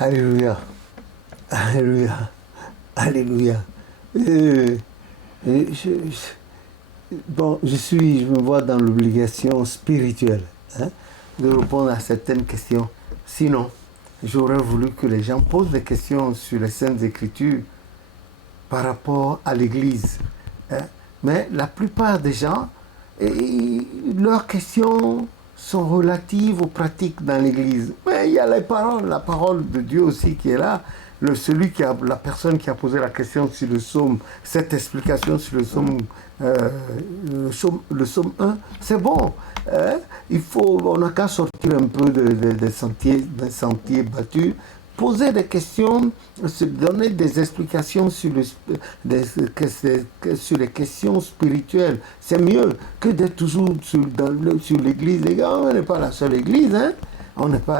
Alléluia. Alléluia. Alléluia. Euh, bon, je me vois dans l'obligation spirituelle, hein, de répondre à certaines questions. Sinon, j'aurais voulu que les gens posent des questions sur les Saintes Écritures par rapport à l'Église, hein. Mais la plupart des gens, leurs questions sont relatives aux pratiques dans l'Église. Mais il y a les paroles, la parole de Dieu aussi qui est là. La personne qui a posé la question sur le psaume, cette explication sur le psaume 1, c'est bon, hein. On n'a qu'à sortir un peu des sentiers battus, poser des questions, se donner des explications sur les questions spirituelles. C'est mieux que d'être toujours sur l'église. Les gars, on n'est pas la seule église, hein.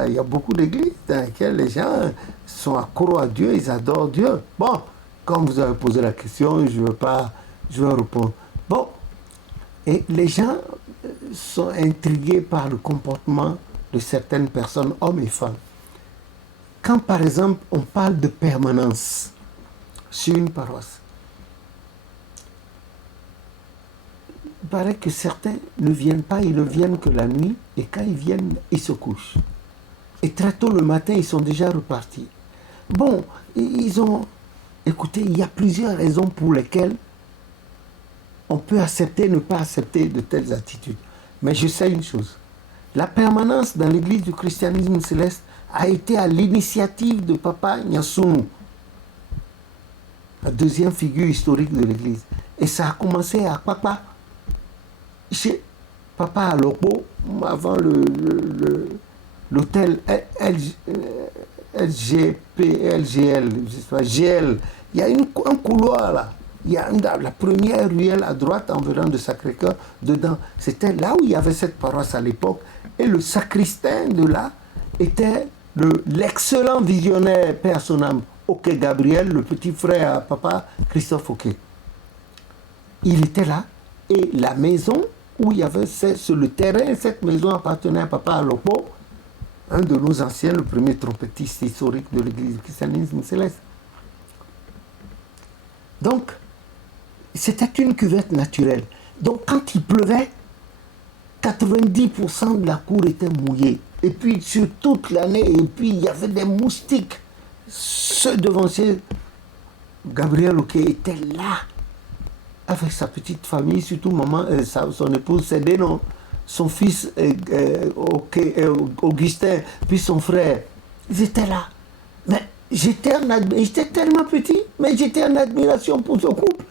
Il y a beaucoup d'églises dans lesquelles les gens sont accros à Dieu, ils adorent Dieu. Bon, comme vous avez posé la question, je vais répondre. Bon, et les gens sont intrigués par le comportement de certaines personnes, hommes et femmes. Quand par exemple on parle de permanence sur une paroisse, il paraît que certains ne viennent pas, ils ne viennent que la nuit, et quand ils viennent, ils se couchent. Et très tôt le matin, ils sont déjà repartis. Bon, écoutez, il y a plusieurs raisons pour lesquelles on peut accepter, ne pas accepter de telles attitudes. Mais je sais une chose, la permanence dans l'église du christianisme céleste a été à l'initiative de Papa Nyasunu, la deuxième figure historique de l'église. Et ça a commencé à Papa, chez Papa Alopo, avant l'hôtel LGL, GL. Il y a un couloir là. Il y a la première ruelle à droite en venant de Sacré-Cœur. Dedans, c'était là où il y avait cette paroisse à l'époque. Et le sacristain de là était l'excellent visionnaire Père son âme, Oké Gabriel, le petit frère à Papa Christophe Oké. Il était là. Et la maison où il y avait, sur le terrain, cette maison appartenait à Papa Alopo, un de nos anciens, le premier trompettiste historique de l'église du christianisme céleste. Donc, c'était une cuvette naturelle. Donc, quand il pleuvait, 90% de la cour était mouillée. Et puis, sur toute l'année, et puis, il y avait des moustiques. Ce devancier, Gabriel Oké, était là, avec sa petite famille, surtout maman, son épouse Cédénon, son fils Augustin, puis son frère. Ils étaient là. Mais j'étais tellement petit, mais j'étais en admiration pour ce couple.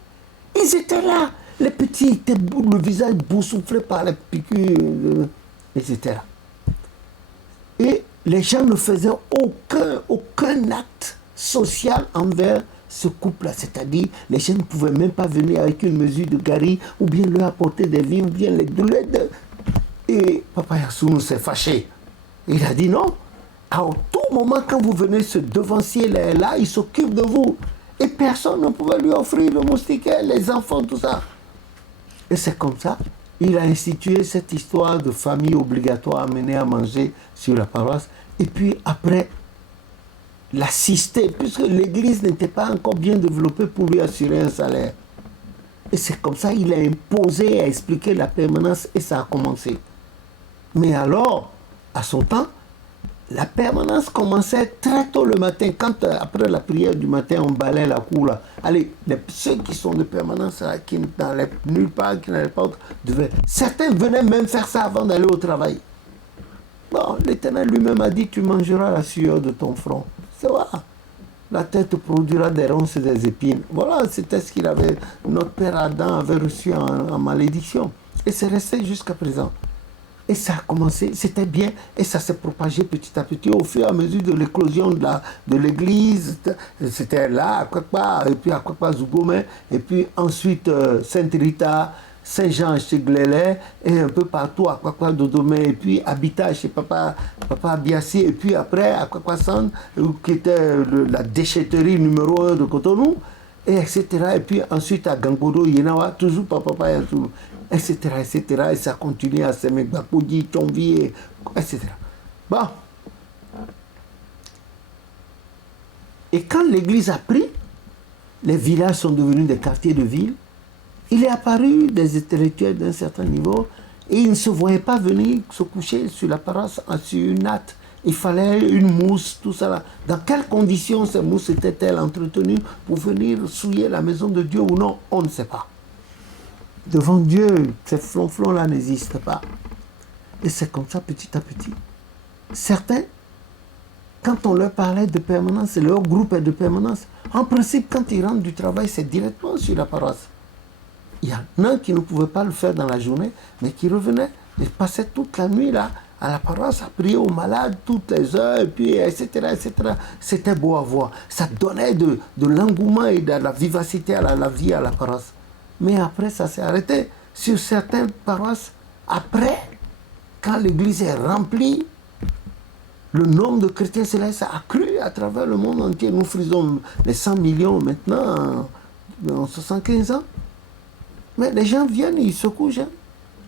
Ils étaient là. Les petits étaient le visage boursouflé par les piqûres. Ils étaient là. Et les gens ne faisaient aucun acte social envers ce couple-là. C'est-à-dire, les gens ne pouvaient même pas venir avec une mesure de gari, ou bien leur apporter des vivres, ou bien les douleurs. Et Papa Nyasunu s'est fâché. Il a dit non. À tout moment, quand vous venez, ce devancier-là, il s'occupe de vous. Et personne ne pouvait lui offrir le moustiquaire, les enfants, tout ça. Et c'est comme ça, il a institué cette histoire de famille obligatoire amenée à manger sur la paroisse. Et puis après, l'assister, puisque l'église n'était pas encore bien développée pour lui assurer un salaire. Et c'est comme ça qu'il a imposé, a expliqué la permanence et ça a commencé. Mais alors, à son temps, la permanence commençait très tôt le matin. Quand après la prière du matin, on balait la cour là. Allez, ceux qui sont de permanence, là, qui n'allaient nulle part, qui n'allaient pas, certains venaient même faire ça avant d'aller au travail. Bon, l'Éternel lui-même a dit, tu mangeras la sueur de ton front. C'est voilà. La tête produira des ronces et des épines. Voilà, c'était ce qu'il avait, notre père Adam avait reçu en malédiction. Et c'est resté jusqu'à présent. Et ça a commencé, c'était bien, et ça s'est propagé petit à petit au fur et à mesure de l'éclosion de l'église. C'était là, à Kwakwa, et puis à Kwakwa Zougomé, et puis ensuite Sainte-Rita, Saint-Jean chez Glélé, et un peu partout à Kwakwa Dodomé, et puis Habitat chez Papa Biassi, et puis après à Kwakwa San, qui était la déchetterie numéro 1 de Cotonou, et etc. Et puis ensuite à Gangodo, Yenawa, toujours Papa Yassou, etc., etc. Et ça continue à s'aimer, Bakodi, Tombi, etc. Bon. Et quand l'Église a pris, les villages sont devenus des quartiers de ville. Il est apparu des intellectuels d'un certain niveau et ils ne se voyaient pas venir se coucher sur la paroisse, sur une natte. Il fallait une mousse, tout ça. Là. Dans quelles conditions ces mousses étaient-elles entretenues pour venir souiller la maison de Dieu ou non? On ne sait pas. Devant Dieu, ces flonflons-là n'existent pas. Et c'est comme ça petit à petit. Certains, quand on leur parlait de permanence, leur groupe est de permanence. En principe, quand ils rentrent du travail, c'est directement sur la paroisse. Il y en a qui ne pouvaient pas le faire dans la journée, mais qui revenaient et passaient toute la nuit là, à la paroisse, à prier aux malades toutes les heures, et puis, etc., etc. C'était beau à voir. Ça donnait de l'engouement et de la vivacité à la vie à la paroisse. Mais après, ça s'est arrêté. Sur certaines paroisses, après, quand l'église est remplie, le nombre de chrétiens célestes a accru à travers le monde entier. Nous faisons les 100 millions maintenant en 75 ans. Mais les gens viennent, ils se couchent. Hein.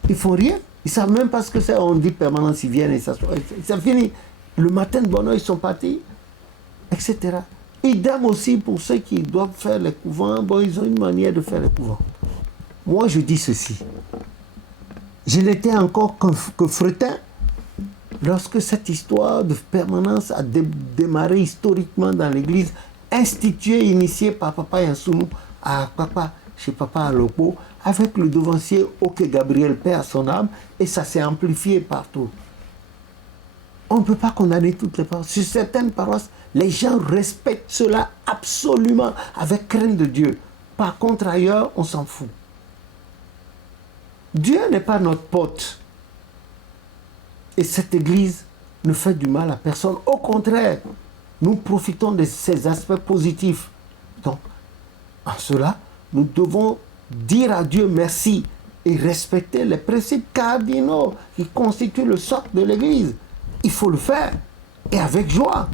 Ils font rien. Ils ne savent même pas ce que c'est. On dit permanence, ils viennent et s'assoient. C'est fini. Le matin de bonne heure, ils sont partis, etc. Idem aussi pour ceux qui doivent faire les couvents. Bon, ils ont une manière de faire les couvents. Moi, je dis ceci. Je n'étais encore que fretin lorsque cette histoire de permanence a démarré historiquement dans l'église, instituée, initiée par Papa Yansounou chez Papa Alopo, avec le devancier Oke Gabriel, paix à son âme, et ça s'est amplifié partout. On ne peut pas condamner toutes les paroisses. Sur certaines paroisses, les gens respectent cela absolument, avec crainte de Dieu. Par contre, ailleurs, on s'en fout. Dieu n'est pas notre pote. Et cette église ne fait du mal à personne. Au contraire, nous profitons de ces aspects positifs. Donc, en cela, nous devons dire à Dieu merci et respecter les principes cardinaux qui constituent le socle de l'église. Il faut le faire, et avec joie,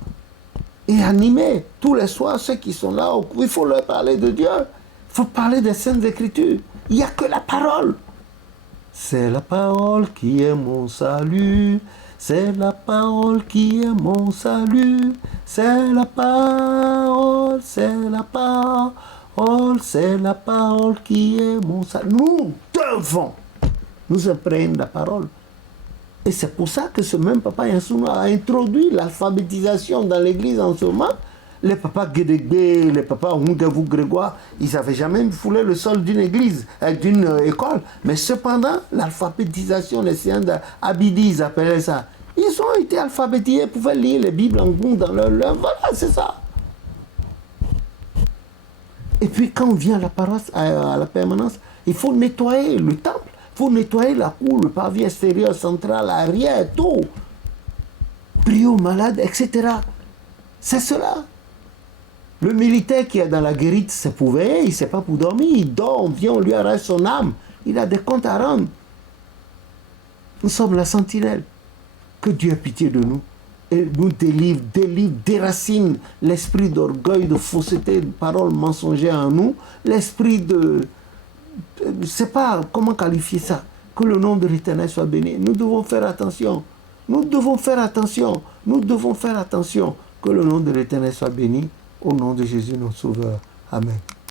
et animer tous les soirs ceux qui sont là. Il faut leur parler de Dieu. Il faut parler des Saintes Écritures. Il n'y a que la parole. C'est la parole qui est mon salut. C'est la parole qui est mon salut. C'est la parole, c'est la parole, c'est la parole qui est mon salut. Nous devons nous imprégner la parole. Et c'est pour ça que ce même Papa Yansounou a introduit l'alphabétisation dans l'église en ce moment. Les papas Guédégbé, les papas Hungavou Grégoire, ils n'avaient jamais foulé le sol d'une église, d'une école. Mais cependant, l'alphabétisation, les séances d'Abidi, ils appelaient ça. Ils ont été alphabétisés, ils pouvaient lire les Bibles en goût dans leur langue. Voilà, c'est ça. Et puis quand on vient à la paroisse, à la permanence, il faut nettoyer le temple. Il faut nettoyer la cour, le pavillon extérieur, central, arrière, tout. Prier aux malades, etc. C'est cela. Le militaire qui est dans la guérite, c'est pour veiller, il ne sait pas pour dormir, il dort, on vient, on lui arrache son âme. Il a des comptes à rendre. Nous sommes la sentinelle. Que Dieu ait pitié de nous. Et nous délivre, déracine l'esprit d'orgueil, de fausseté, de paroles mensongères en nous. L'esprit de... Je ne sais pas comment qualifier ça. Que le nom de l'Éternel soit béni. Nous devons faire attention. Nous devons faire attention. Nous devons faire attention. Que le nom de l'Éternel soit béni. Au nom de Jésus, notre Sauveur. Amen.